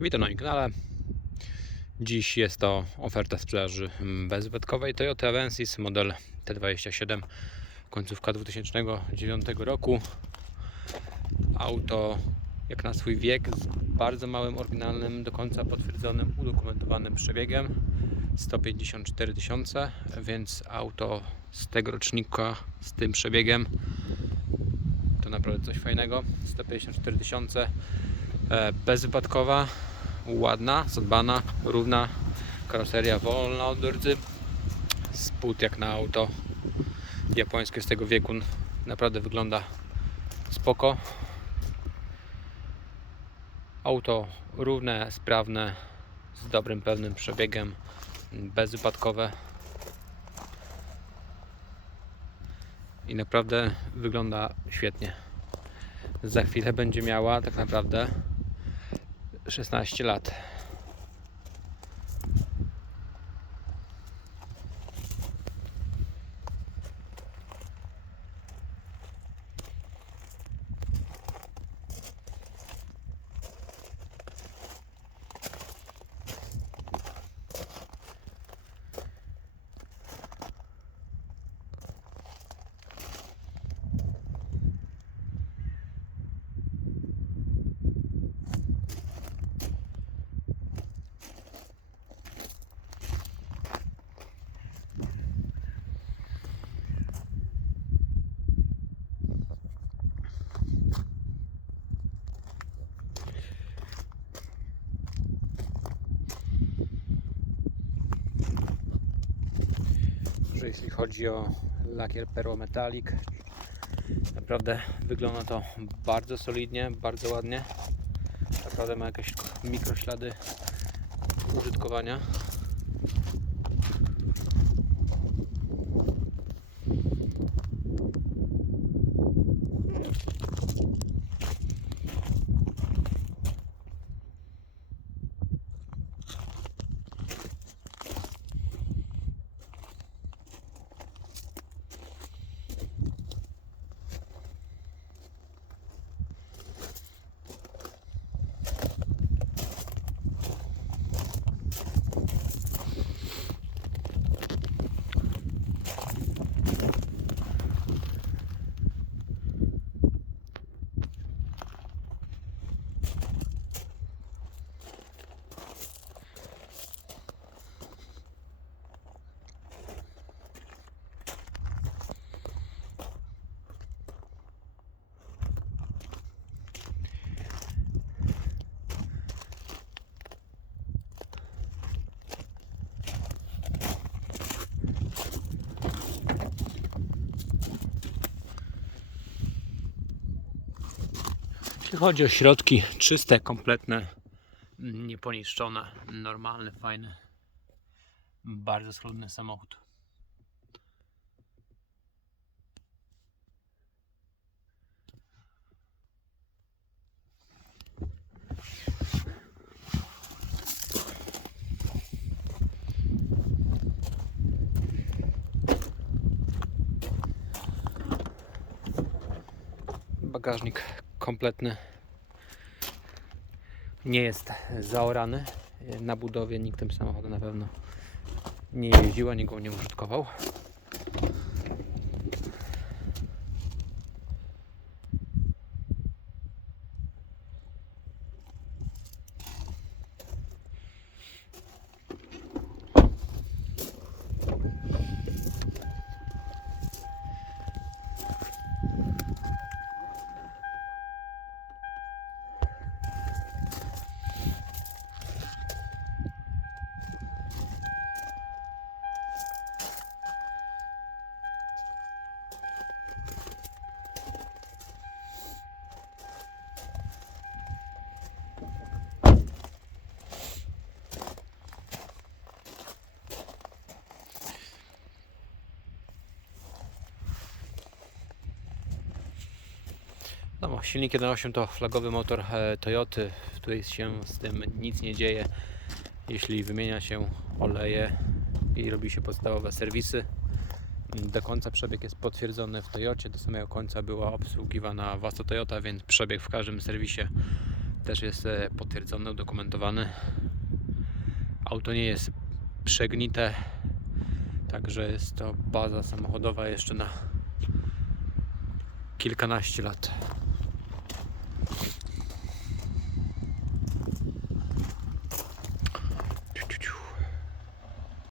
Witam na moim kanale. Dziś jest to oferta sprzedaży bezwypadkowej Toyota Avensis model T27 końcówka 2009 roku. Auto jak na swój wiek z bardzo małym, oryginalnym, do końca potwierdzonym, udokumentowanym przebiegiem 154 tysiące, więc auto z tego rocznika z tym przebiegiem to naprawdę coś fajnego. 154 tysiące bezwypadkowa, ładna, zadbana, równa karoseria wolna od rdzy spód jak na auto japońskie z tego wieku naprawdę wygląda spoko. Auto równe, sprawne z dobrym, pewnym przebiegiem bezwypadkowe. I naprawdę wygląda świetnie. Za chwilę będzie miała tak naprawdę 16 lat. Że jeśli chodzi o lakier Perło Metallic naprawdę wygląda to bardzo solidnie, bardzo ładnie. Naprawdę ma jakieś mikroślady użytkowania Jeśli chodzi o środki, czyste, kompletne, nieponiszczone, normalny, fajny, bardzo schludny samochód. Bagażnik kompletny. Nie jest zaorany. Na budowie nikt tym samochodem na pewno nie jeździł, ani go nie użytkował. No, silnik 1.8 to flagowy motor e, Toyoty. Tutaj się z tym nic nie dzieje. Jeśli wymienia się oleje i robi się podstawowe serwisy. Do końca przebieg jest potwierdzony w Toyocie. Do samego końca była obsługiwana Waso Toyota, więc przebieg w każdym serwisie też jest e, potwierdzony, udokumentowany. Auto nie jest przegnite, także jest to baza samochodowa jeszcze na kilkanaście lat.